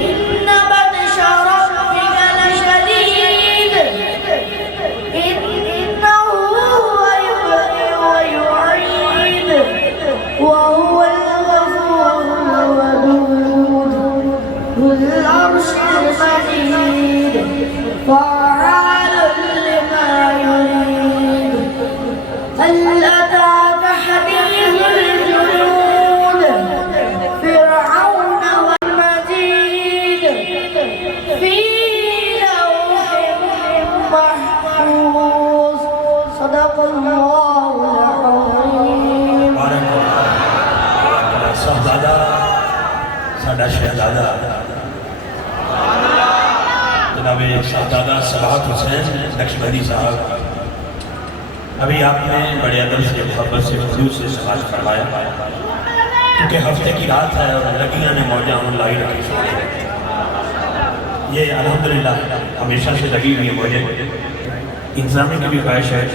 إن بطش ربك لشديد إنه هو يبدئ ويعيد وهو الغفور الودود ذو العرش المجيد فعال لما يريد هل أتاك حديث الجنود فرعون والمجيد في لوح محفوظ صدق الله العظيم साहबजादा साडा शहजादा जनाब साहबजादा सबाहत हुसैन नक्शबंदी साहब, अभी आपने बड़े अदब से मोहब्बत से हुजूर से सवाल करवाया क्योंकि हफ्ते की रात है और लगियाँ ने मौजा लाई रखी सोने। ये अल्हम्दुलिल्लाह हमेशा से लगी हुई है, मुझे इंतजामी की भी ख्वाहिश है।